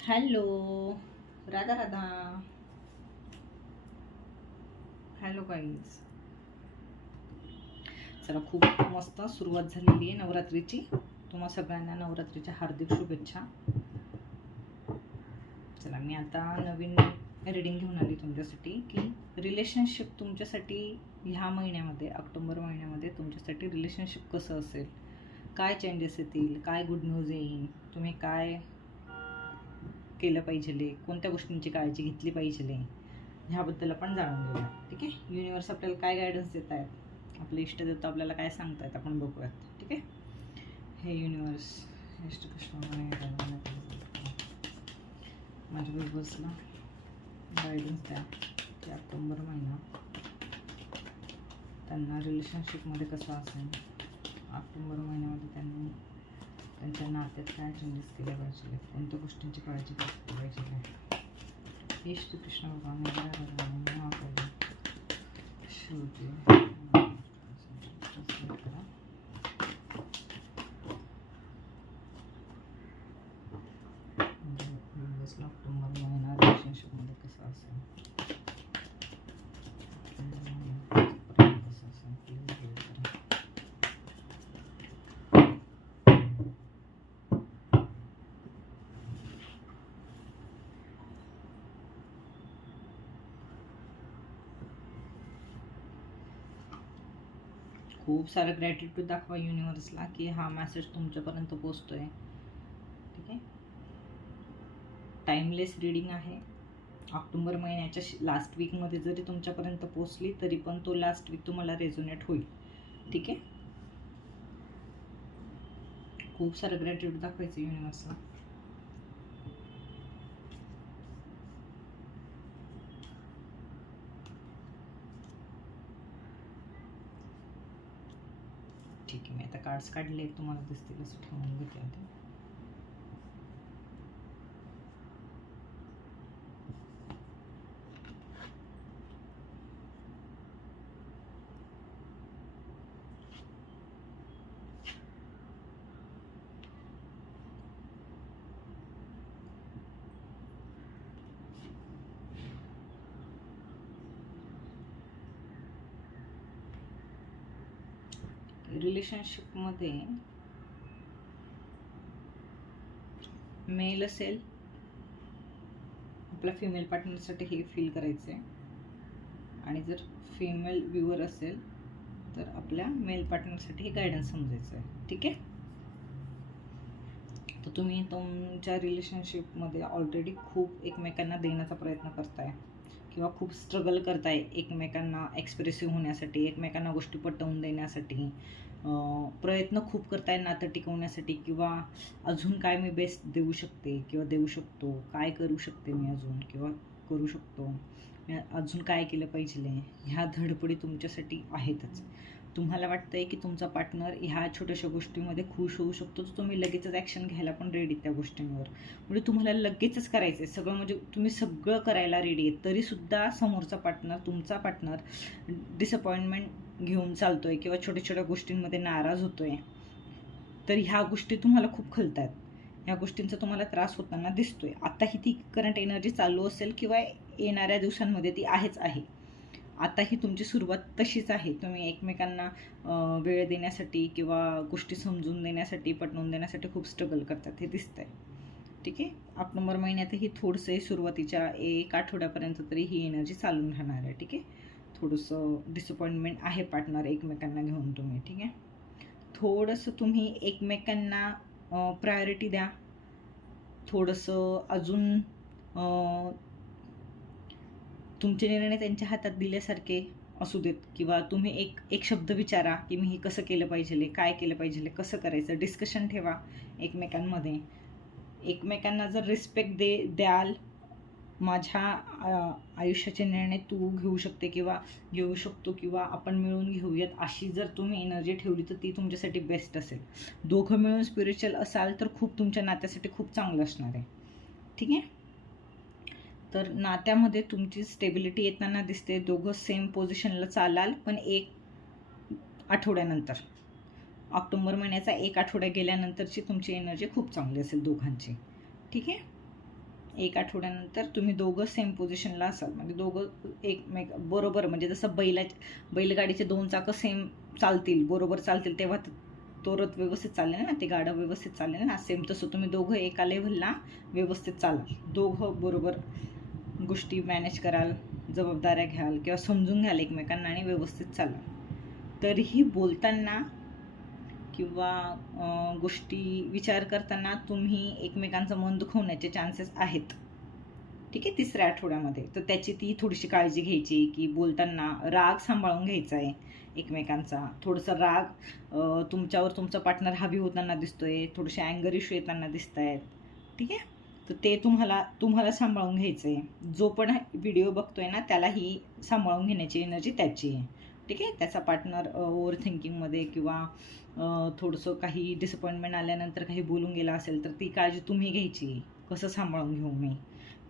Hello Radha Radha hello guys चला खूप मस्त सुरुवात झालेली आहे नवरात्रीची. तुम्हा सगळ्यांना नवरात्रीच्या हार्दिक शुभेच्छा. चला मी आता नवीन रीडिंग घेऊन आली तुमच्यासाठी की रिलेशनशिप तुमच्यासाठी ह्या महिन्यामध्ये ऑक्टोबर महिन्यामध्ये तुमच्यासाठी रिलेशनशिप कसं असेल? काय चेंजेस येतील? काय गुड न्यूज येईल? तुम्ही काय केलं पाहिजे कोणत्या गोष्टींची काळजी घेतली पाहिजे ह्याबद्दल आपण जाणून घेऊया. ठीक आहे? युनिवर्स आपल्याला काय गायडन्स देत आहेत? आपले इष्टदेवता आपल्याला काय सांगतायत आपण बघूयात. ठीक आहे? हे युनिवर्स इष्टकृष्ण माझ्या बिगबॉसला गायडन्स द्या. की ऑक्टोंबर महिना त्यांना रिलेशनशिपमध्ये कसं असेल? ऑक्टोबर महिन्यामध्ये त्यांनी त्यांच्या नात्यात काय चेंजेस केले पाहिजे? कोणत्या गोष्टींची काळजी घेतली पाहिजे हे श्रीकृष्ण भगवान शेवटी करा म्हणजे ऑक्टोबर महिना रिलेशनशिपमध्ये कसं असेल कसं असेल प्लीज करा खूप सारं ग्रॅटिट्यूड दाखवा युनिवर्सला की हा मॅसेज तुमच्यापर्यंत पोचतो आहे ठीक आहे? टाईमलेस रिडिंग आहे. ऑक्टोबर महिन्याच्या लास्ट वीकमध्ये जरी तुमच्यापर्यंत पोचली तरी पण तो लास्ट वीक तुम्हाला रेझोनेट होईल. ठीक आहे? खूप सारं ग्रॅटिट्यूड दाखवायचं युनिवर्सला ठीक आहे मी आता कार्ड्स काढले तुम्हाला दिसतील असं ठेवून घेते रिलेशनशिपमध्ये मेल असेल आपल्या फिमेल पार्टनरसाठी हे फील करायचं आहे आणि जर फिमेल व्ह्युअर असेल तर आपल्या मेल पार्टनरसाठी हे गायडन्स समजायचं आहे ठीक आहे? तर तुम्ही तुमच्या रिलेशनशिपमध्ये ऑलरेडी खूप एकमेकांना देण्याचा प्रयत्न करताय. किंवा खूप स्ट्रगल करताय एकमेकांना एक्सप्रेसिव्ह होण्यासाठी एकमेकांना गोष्टी पटवून देण्यासाठी प्रयत्न खूप करताय नातं टिकवण्यासाठी किंवा अजून काय मी बेस्ट देऊ शकते किंवा देऊ शकतो काय करू शकते मी अजून किंवा करू शकतो? अजून काय केलं पाहिजे? ह्या धडपडी तुमच्यासाठी आहेतच. तुम्हाला वाटतं आहे की तुमचा पार्टनर ह्या छोट्याशा गोष्टीमध्ये खुश होऊ शकतो तर तुम्ही लगेचच ॲक्शन घ्यायला पण रेडी त्या गोष्टींवर. म्हणजे तुम्हाला लगेचच करायचं आहे सगळं म्हणजे तुम्ही सगळं करायला रेडी आहे. तरीसुद्धा समोरचा पार्टनर तुमचा पार्टनर डिसअपॉइंटमेंट घेऊन चालतो आहे किंवा छोट्या छोट्या गोष्टींमध्ये नाराज होतो आहे तर ह्या गोष्टी तुम्हाला खूप खलत आहेत ह्या गोष्टींचा तुम्हाला त्रास होताना दिसतोय. आताही ती करंट एनर्जी चालू असेल किंवा येणाऱ्या दिवसांमध्ये ती आहेच आहे. आता ही तुमची सुरुवात तशीच आहे. तुम्ही एकमेकांना वेळ देण्यासाठी किंवा गोष्टी समजून देण्यासाठी पटवून देण्यासाठी खूप स्ट्रगल करतात हे दिसतंय. ठीक आहे? ऑक्टोबर महिन्यातही थोडंसं सुरुवातीच्या एक आठवड्यापर्यंत तरी ही एनर्जी चालून राहणार आहे. ठीक आहे? थोडंसं डिसअपॉइंटमेंट आहे पार्टनर एकमेकांना घेऊन तुम्ही. ठीक आहे? थोडंसं तुम्ही एकमेकांना प्रायोरिटी द्या. थोडंसं अजून तुमचे निर्णय त्यांच्या हातात दिल्यासारखे असू देत किंवा तुम्ही एक एक शब्द विचारा की मी हे कसं केलं पाहिजे काय केलं पाहिजे कसं करायचं? डिस्कशन ठेवा एकमेकांमध्ये. एकमेकांना जर रिस्पेक्ट दे द्याल माझ्या आयुष्याचे निर्णय तू घेऊ शकते किंवा घेऊ शकतो किंवा आपण मिळून घेऊयात अशी जर तुम्ही एनर्जी ठेवली तर ती तुमच्यासाठी बेस्ट असेल. दोघं मिळून स्पिरिच्युअल असाल तर खूप तुमच्या नात्यासाठी खूप चांगलं असणार आहे. ठीक आहे? तर नात्यामध्ये तुमची स्टेबिलिटी येताना दिसते. दोघं सेम पोझिशनला चालाल पण एक आठवड्यानंतर. ऑक्टोंबर महिन्याचा एक आठवड्या गेल्यानंतरची तुमची एनर्जी खूप चांगली असेल दोघांची. ठीक आहे? एक आठवड्यानंतर तुम्ही दोघं सेम पोझिशनला असाल. म्हणजे दोघं एकमेक बरोबर म्हणजे जसं बैला बैलगाडीचे दोन चाकं सेम चालतील बरोबर चालतील तेव्हा तो रथ व्यवस्थित चालेल ना ते गाडं व्यवस्थित चालेल ना सेम तसं तुम्ही दोघं एका लेव्हलला व्यवस्थित चालाल. दोघं बरोबर गोष्टी मॅनेज कराल जबाबदाऱ्या घ्याल किंवा समजून घ्याल एकमेकांना आणि व्यवस्थित चालाल तरीही बोलताना किंवा गोष्टी विचार करताना तुम्ही एकमेकांचं मन दुखवण्याचे चान्सेस आहेत. ठीक आहे तिसऱ्या आठवड्यामध्ये. तर त्याची ती थोडीशी काळजी घ्यायची की बोलताना राग सांभाळून घ्यायचा आहे एकमेकांचा. थोडंसं राग तुमच्यावर तुमचा पार्टनर हवी होताना दिसतोय थोडेसे अँगर इश्यू येताना दिसत आहेत ठीक आहे? तर ते तुम्हाला तुम्हाला सांभाळून घ्यायचं आहे जो पण व्हिडिओ बघतोय ना त्यालाही सांभाळून घेण्याची एनर्जी त्याची आहे. ठीक आहे? त्याचा पार्टनर ओव्हर थिंकिंगमध्ये किंवा थोडंसं काही डिसअपॉइंटमेंट आल्यानंतर काही बोलून गेला असेल तर ती काळजी तुम्ही घ्यायची. कसं सांभाळून घेऊ मी?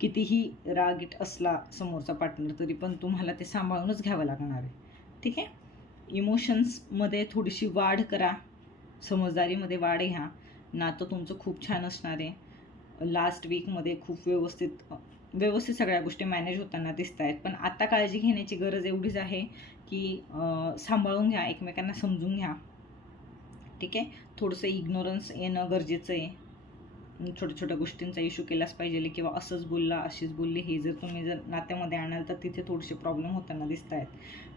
कितीही रागीट असला समोरचा पार्टनर तरी पण तुम्हाला ते सांभाळूनच घ्यावं लागणार आहे. ठीक आहे? इमोशन्समध्ये थोडीशी वाढ करा. समजदारीमध्ये वाढ घ्या. नातं तुमचं खूप छान असणार आहे. लास्ट वीकमध्ये खूप व्यवस्थित व्यवस्थित सगळ्या गोष्टी मॅनेज होताना दिसत आहेत पण आता काळजी घेण्याची गरज एवढीच आहे की सांभाळून घ्या एकमेकांना समजून घ्या. ठीक आहे? थोडंसं इग्नोरन्स येणं गरजेचं आहे. छोट्या छोट्या गोष्टींचा इश्यू केलाच पाहिजे किंवा असंच बोलला अशीच बोलली हे जर तुम्ही जर नात्यामध्ये आणाल तर तिथे थोडेसे प्रॉब्लेम होताना दिसत आहेत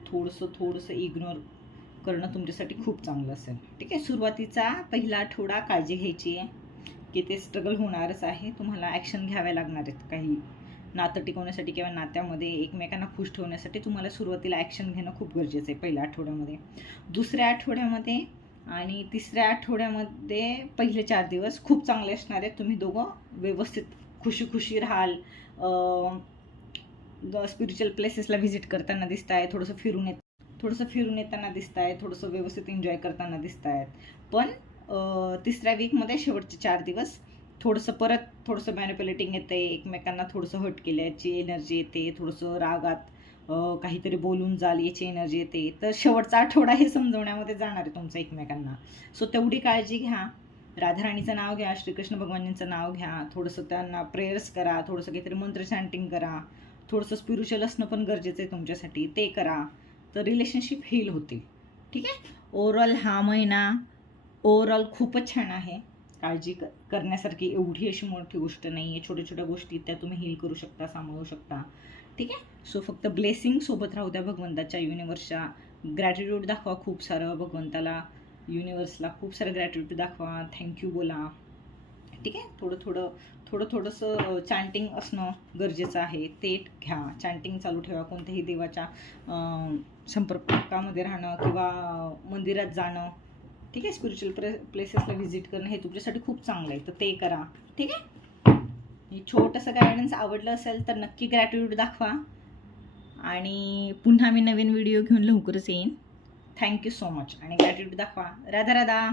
थोडंसं थोडंसं इग्नोर करणं तुमच्यासाठी खूप चांगलं असेल. ठीक आहे? सुरुवातीचा पहिला आठवडा काळजी घ्यायची आहे. की ते स्ट्रगल होणारच आहे. तुम्हाला ॲक्शन घ्याव्या लागणार आहेत. काही नातं टिकवण्यासाठी किंवा नात्यामध्ये एकमेकांना खुश ठेवण्यासाठी तुम्हाला सुरुवातीला ॲक्शन घेणं खूप गरजेचं आहे पहिल्या आठवड्यामध्ये. दुसऱ्या आठवड्यामध्ये आणि तिसऱ्या आठवड्यामध्ये पहिले चार दिवस खूप चांगले असणार आहेत. तुम्ही दोघं व्यवस्थित खुशी खुशी राहाल स्पिरिच्युअल प्लेसेसला व्हिजिट करताना दिसत आहे थोडंसं फिरून येत थोडंसं फिरून येताना दिसत आहे थोडंसं व्यवस्थित एन्जॉय करताना दिसत आहेत पण तिसऱ्या वीकमध्ये शेवटचे चार दिवस. थोडंसं परत थोडंसं मॅन्युप्युलेटिंग येतं आहे एकमेकांना थोडंसं हट केल्याची एनर्जी येते थोडंसं रागात काहीतरी बोलून जाल याची एनर्जी येते. तर शेवटचा आठवडा हे समजवण्यामध्ये जाणार आहे तुमचं एकमेकांना. सो तेवढी काळजी घ्या. राधाराणीचं नाव घ्या श्रीकृष्ण भगवानांचं नाव घ्या. थोडंसं त्यांना प्रेयर्स करा थोडंसं काहीतरी मंत्र चॅन्टिंग करा. थोडंसं स्पिरिच्युअल असणं पण गरजेचं आहे तुमच्यासाठी. ते करा. तर रिलेशनशिप हील होतील. ठीक आहे? ओव्हरऑल हा महिना ओवरऑल खूपच छान आहे. काळजी क करण्यासारखी एवढी अशी मोठी गोष्ट नाही आहे छोट्या छोट्या गोष्टी त्या तुम्ही हील करू शकता सांभाळू शकता. ठीक आहे? सो फक्त ब्लेसिंग सोबत राहू द्या भगवंताच्या युनिवर्सच्या ग्रॅटिट्यूड दाखवा खूप सारं भगवंताला युनिवर्सला खूप सारं ग्रॅटिट्यूड दाखवा. थँक्यू बोला. ठीक आहे? थोडं थोडं थोडं थोडंसं चॅन्टिंग असणं गरजेचं आहे. ते घ्या. चॅन्टिंग चालू ठेवा कोणत्याही देवाच्या संपर्कामध्ये राहणं किंवा मंदिरात जाणं. ठीक आहे स्पिरिच्युअल प्ले प्लेसेसला व्हिजिट करणं हे तुमच्यासाठी खूप चांगलं आहे. तर ते करा. ठीक आहे? छोटंसं गायडन्स आवडलं असेल तर नक्की ग्रॅटिट्यूड दाखवा. आणि पुन्हा मी नवीन व्हिडिओ घेऊन लवकरच येईन. थँक्यू सो मच आणि ग्रॅटिट्यूड दाखवा. राधा राधा!